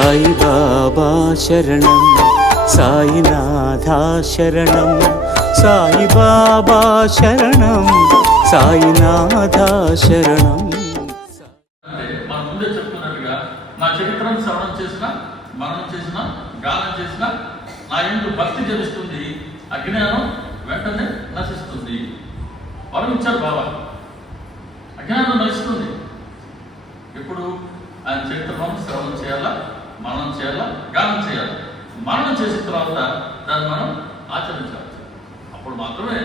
సాయి బాబా శరణం సాయినాథా శరణం సాయి బాబా శరణం సాయినాథా శరణం. నా చరిత్రను శ్రవణం చేసిన మననం చేసిన గానం చేసిన నా ఎందు భక్తి జనిస్తుంది అజ్ఞానం వెంటనే నశిస్తుంది. వరం ఇచ్చారు బాబా. అజ్ఞానం నశిస్తుంది. ఇప్పుడు ఆయన చరిత్రను శ్రవణం చేయాలా? మననం చేయాలా? గానం చేయాలి? మరణం చేసిన తర్వాత దాన్ని మనం ఆచరించాలి. అప్పుడు మాత్రమే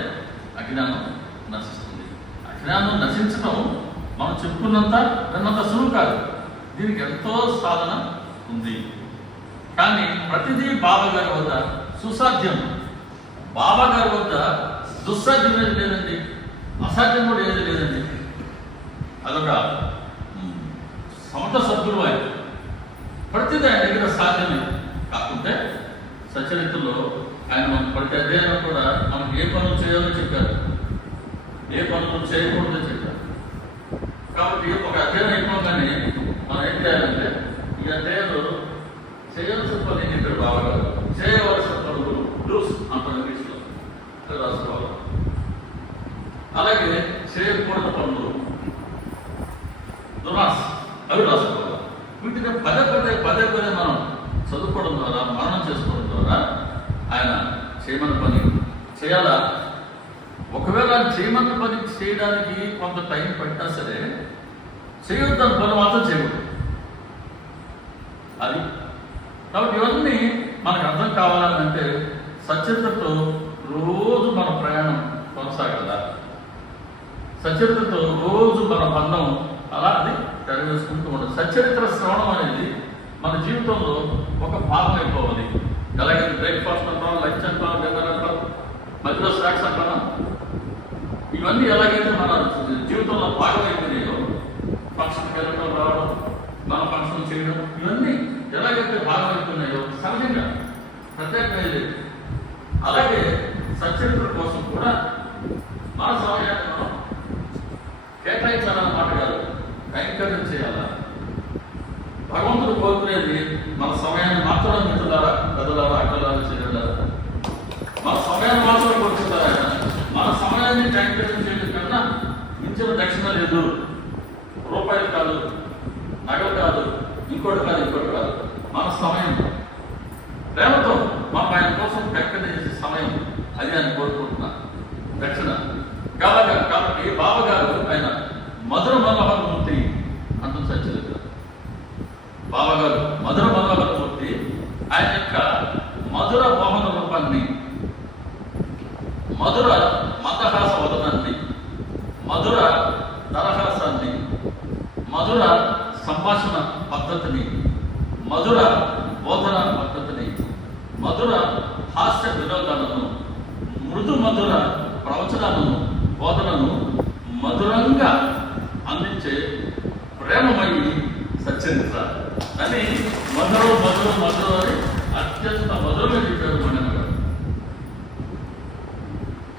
అజ్ఞానం నశిస్తుంది. అజ్ఞానం నశించడం మనం చెప్పుకున్నంత విన్నంత సులువు కాదు. దీనికి ఎంతో సాధన ఉంది. కానీ ప్రతిదీ బాబా గారి వద్ద సుసాధ్యం. బాబా గారి వద్ద దుస్సాధ్యం ఏది లేదండి? అసాధ్యం కూడా ఏది లేదండి? హెచ్చరికల్లో ఆయన మనకు ప్రతి అధ్యాయంలో కూడా మనకు ఏ పనులు చేయాలో చెప్పారు. ఏ పనులు చేయకూడదో చెప్పారు. కాబట్టి ఒక అధ్యాయం అయిపోగానే మనం ఏం చేయాలంటే ఈ అధ్యాయంలో చేయాల్సిన పని ఏం బాగా చేయవలసిన పనులు డూస్ అంత ఇంగ్లీష్లో. రాసుకోవాలి అలాగే చేయకూడని పనులు దురాస్. అవి రాసుకోవాలి వీటిని పదే పదే పదే పదే మనం చదువుకోవడం ద్వారా మరణం చేసుకోవడం చేయమని పని చేయాలా? ఒకవేళ చేయమన్న పని చేయడానికి కొంత టైం పట్టినా సరే చేయొద్దని పని మాత్రం చేయకూడదు. అది. కాబట్టి ఇవన్నీ మనకు అర్థం కావాలని అంటే రోజు మన ప్రయాణం కొనసాగాల. సచరిత్రతో రోజు మన బంధం అలా అది తెరవేసుకుంటూ ఉండదు సచరిత్ర శ్రవణం అనేది మన జీవితంలో ఒక భాగం అయిపోవాలి ఎలాగైతే బ్రేక్ఫాస్ట్ అంటాం లంచ్ అంటాం డిన్నర్ అంటాం మధ్యలో స్నాక్స్ అంటాం. ఇవన్నీ ఎలాగైతే మన జీవితంలో భాగమైపోయినాయో ఫంక్షన్కి వెళ్ళడం రావడం మన ఫంక్షన్ చేయడం ఇవన్నీ ఎలాగైతే భాగమైపోయినాయో అయిపోయినాయో సహజంగా ప్రత్యేకమైన లేదు అలాగే సచరిత్ర కోసం కూడా మన సమయాన్ని మనం కేటాయించాలన్నమాట కాదు కైంకర్యం చేయాలా భగవంతుడు కోరుకునేది మన సమయాన్ని మాత్రం మిత్రులారా పెద్దలారా అక్కలారా చేయగలరా మన సమయాన్ని మాత్రం కోరుకుంటారా ఆయన? మన సమయాన్ని కైంకర్యం చేయడం కన్నా మించిన దక్షిణ లేదు రూపాయలు కాదు నగలు కాదు ఇంకోటి కాదు ఇంకోటి కాదు మన సమయం ప్రేమతో మనం ఆయన కోసం ప్రకటన చేసే సమయం అది ఆయన కోరుకుంటున్నా దక్షిణ కాబట్టి కాబట్టి బాబా గారు ఆయన మధుర మనోహరమూర్తి అంత సచ్చరిత్ర బాబా గారు మధుర మనోహరమూర్తి ఆయన యొక్క మధుర మోహన రూపాన్ని మధుర మందహాస వదనాన్ని మధుర దరహాసాన్ని మధుర సంభాషణ పద్ధతిని మధుర బోధన పద్ధతిని మధుర హాస్య వినోదాలను మృదు మధుర ప్రవచనాలను బోధనను మధురంగా అందించే ప్రేమమయి సచ్చరిత్ర. అని మధుర మధుర మధుర అని అత్యంత మధురమైన చెప్పారు మన గారు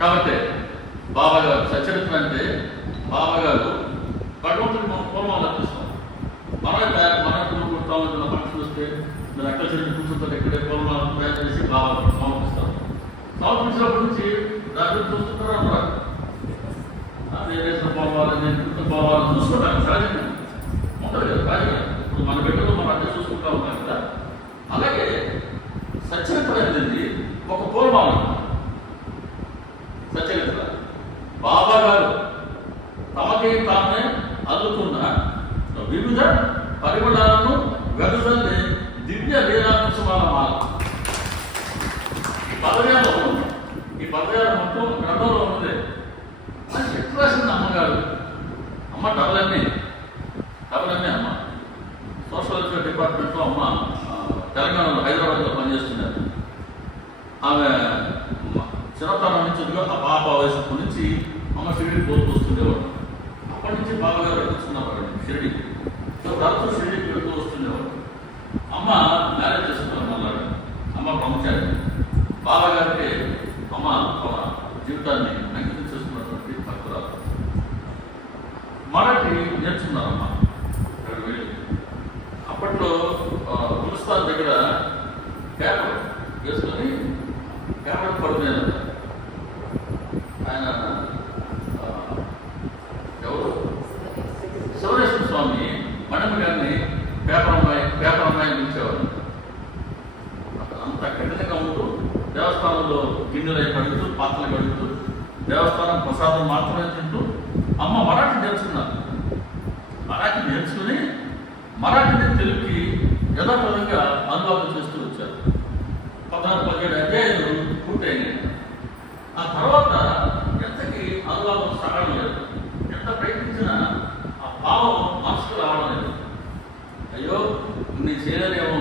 కాబట్టి బాబా గారు సచరిత్ర అంటే బాబా గారు భగవంతుడు మనం పూర్వం లభిస్తాం మనమే తయారు మన ఇప్పుడు కుడతాం ఏదైనా ఫంక్షన్ వస్తే మీరు అక్కడ చెట్టు కూర్చుంటారు ఇక్కడే పూర్వం తయారు చేసి బాబా సమర్పిస్తాం సమర్పించినప్పటి నుంచి దాని చూస్తుంటారు అన్నారు నేనేసిన పోవాలి నేను కుట్టు పోవాలని చూసుకుంటాను. సహజంగా. ఉంటుంది కదా సహజంగా. ఇప్పుడు మన బిడ్డలు మనం అన్నీ చూసుకుంటా ఉన్నాం కదా. అలాగే సచరిత్ర అనేది ఒక పూర్వం సచరిత్ర బాబా గారు తమకి తామే అల్లుకున్న వివిధ పరిమళాలను వెదజల్లి దివ్య లీలాకుసుమాల మాల. ఈ ఈ పదవ్యాలు మొత్తం గ్రంథంలో ఉన్నది. అది ఎట్లా రాసింది అమ్మగారు? అమ్మ డబలన్నీ డబలన్నీ అమ్మ. సోషల్ వెల్ఫేర్ డిపార్ట్మెంట్లో అమ్మ తెలంగాణలో హైదరాబాద్లో పనిచేస్తున్నారు. ఆమె చిన్నతనం నుంచి ఆ పాప వయసు నుంచి అమ్మ షిరిడి పోతూ వస్తుండేవాడు అప్పటి నుంచి బాబాగారు వెళ్తున్నవాడు షిరిడికి సో తరచూ దేవస్థానం ప్రసాదం మాత్రమే తింటూ అమ్మ మరాఠీ నేర్చుకున్నారు. మరాఠీ నేర్చుకుని మరాఠీని తెలుగుకి యథాతథంగా అనువాదం చేస్తూ వచ్చారు. పదహారు పదిహేడు అధ్యాయులు పూర్తయినాయి. ఆ తర్వాత ఎంతకి అనువాదం సగం లేదు ఎంత ప్రయత్నించినా ఆ భావం మనసుకు రావడం లేదు. అయ్యో నేను చేయలేనేమో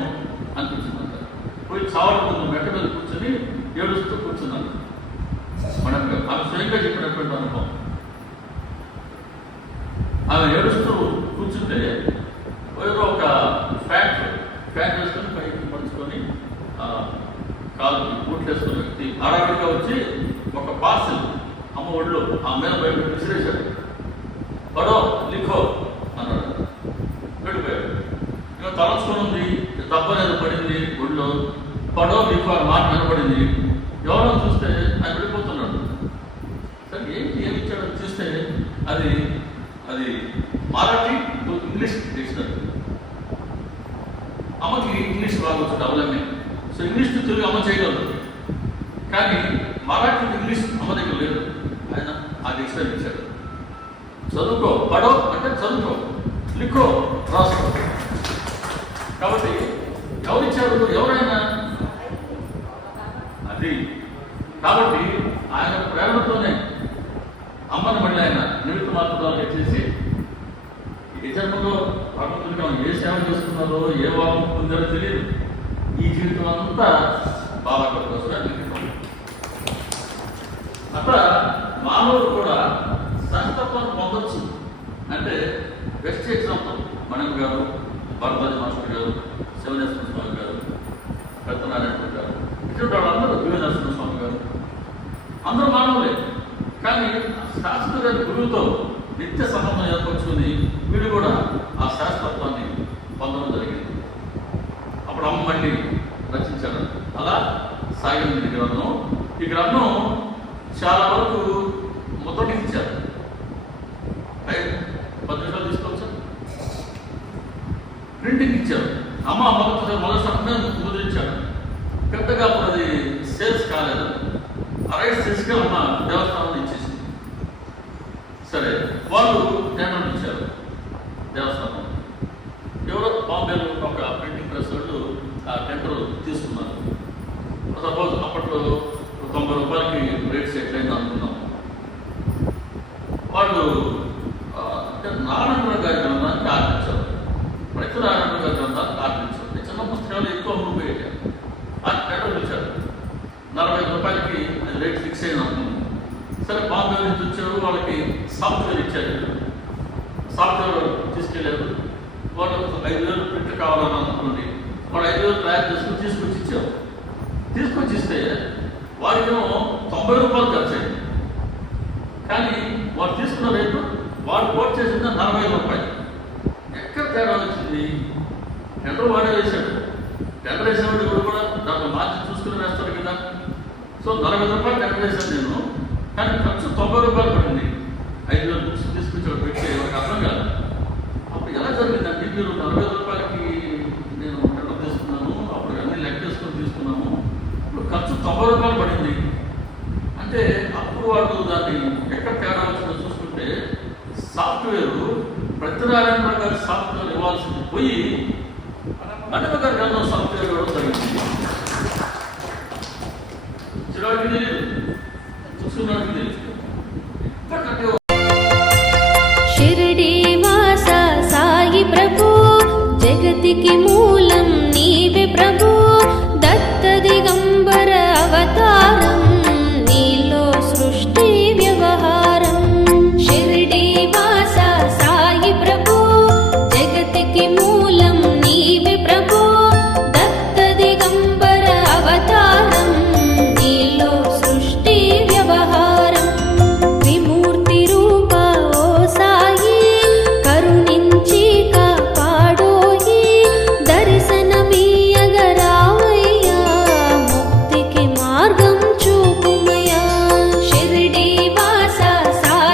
అనిపించింది అంత పోయి చావడం ముందు మెట్ట మీద కూర్చొని ఏడుస్తూ కూర్చున్నాను మనం ఆమె స్వయంగా చెప్పినటువంటి అనుభవం ఆమె ఏడుస్తూ కూర్చుంటే ఏదో ఒక ఫ్యాట్ ఫ్యాట్ వేసుకొని పైకి పంచుకొని కాలు బూట్లు వేసుకున్న వ్యక్తి హడావిడిగా వచ్చి ఒక పార్సిల్ అమ్మ ఒళ్ళు ఆ మీద బయట విసిరేశాడు పడో లిఖో అన్నాడు. వెళ్ళిపోయాడు ఇంకా తలచుకుని ఉంది దెబ్బ పడింది ఒళ్ళు. పడో లిఖో అని మాట వినపడింది ఎవరో చూస్తే ఆయన వెళ్ళిపోతున్నాడు సరే ఏంటి ఏమి ఇచ్చాడో చూస్తే అది అది మరాఠీ టు ఇంగ్లీష్ డిక్షనరీ అమ్మకి English బాగొచ్చు double M A so English to Telugu అమ్మ చేయగలదు కానీ మరాఠీ టు ఇంగ్లీష్ అమ్మ దగ్గర లేదు ఆయన ఆ డిక్షనరీ చదువుకో పడో అంటే చదువుకో లిఖో రాసుకో. కాబట్టి ఎవరిచ్చారు? ఎవరైనా? అది. కాబట్టి ఆయన ప్రేమతోనే అమ్మని మళ్ళీ ఆయన నిమిత్త మాత్రాలుగా చేసి ఏ జన్మలో భగవంతుడిగా ఏ సేవ చేస్తున్నారో ఏ వాపం పొందారో తెలియదు. ఈ జీవితం అంతా బాబా కోసం అట్లా మానవుడు కూడా సంకల్పం పొందొచ్చు అంటే బెస్ట్ ఎగ్జాంపుల్ మణిం గారు భరద్వాజ మాస్టర్ గారు శివనేశ్వర స్వామి గారు పెద్దనారాయణ గారు ఇటువంటి వాళ్ళందరూ దివ్యనరసింహ స్వామి గారు. అందరూ మానవులే. కానీ శాస్త్ర గారి గురువుతో నిత్య సంబంధం ఏర్పరచుకుని వీడు కూడా ఆ శాస్త్రత్వాన్ని పొందడం జరిగింది. అప్పుడు అమ్మ మళ్ళీ రచించారు. అలా సాగింది గ్రంథం. ఈ గ్రంథం చాలా వరకు మొదటికి ఇచ్చారు ఐదు పది నిమిషాలు తీసుకోవచ్చా ప్రింటింగ్ ఇచ్చారు అమ్మ మొదటి మొదటి సమయం ముద్రించాడు పెద్దగా అప్పుడు అది సేల్స్ కాలేదు ఆ రైట్స్ తీసుకెళ్ళి అమ్మ దేవస్థానం ఇచ్చేసింది సరే వాళ్ళు టెండర్ ఇచ్చారు దేవస్థానం. ఎవరో బాంబేలో ఒక ప్రింటింగ్ ప్రెస్ వాళ్ళు ఆ టెండర్ తీసుకున్నారు. సపోజ్ అప్పట్లో తొంభై రూపాయలకి రేట్స్ ఎట్లయింది అనుకున్నాం వాళ్ళు నారాయణ గారి గ్రంథానికి ఆర్పించారు ప్రతి నారాయణ గారి గ్రంథానికి ఆర్పించారు చిన్న పుస్తకాలు ఎక్కువ అమ్ముకుపోయాయి ఆ టెండర్ ఇచ్చారు నలభై ఐదు రూపాయలకి రేట్ ఫిక్స్ అయింది అనుకున్నాం సరే బాంబే నుంచి వచ్చారు వాళ్ళకి సాఫ్ట్వేర్ ఇచ్చారు. సాఫ్ట్వేర్ తీసుకెళ్ళారు. వాళ్ళు ఐదు వేలు ప్రింట్ కావాలని అనుకోండి వాడు ఐదు వేలు తయారు చేసుకుని తీసుకొచ్చి ఇచ్చారు. తీసుకొచ్చి ఇస్తే వాడికేమో తొంభై రూపాయలు ఖర్చు అయింది కానీ వాడు తీసుకున్న రేటు వాడు కోట్ చేసింది నలభై రూపాయలు. ఎక్కడ తేడా వచ్చింది? టెండర్ వాడే వేశాడు. టెండర్ వేసేవాడు కూడా కూడా? దాంట్లో మార్చి చూసుకుని వేస్తాడు కదా. సో నలభై రూపాయలు టెండర్ వేశాను నేను. కానీ ఖర్చు తొంభై రూపాయలు పడింది. ఐదు వేల బుక్స్ తీసుకొచ్చి పెట్టి నాకు అర్థం కాదు అప్పుడు ఎలా జరిగిందంటే మీరు నలభై రూపాయలకి నేను టెండర్ తీసుకున్నాను అప్పుడు అన్ని లెక్క చేసుకొని తీసుకున్నాము. ఇప్పుడు ఖర్చు తొంభై రూపాయలు పడింది. అంటే అప్పుడు వాళ్ళు దాన్ని ఎక్కడ తేడా వచ్చిందో చూసుకుంటే సాఫ్ట్వేర్ ప్రతినారాయణ గారి సాఫ్ట్వేర్ ఇవ్వాల్సింది. పోయి అనిమ గారి సాఫ్ట్వేర్ ఇవ్వడం జరిగింది. చిరాకి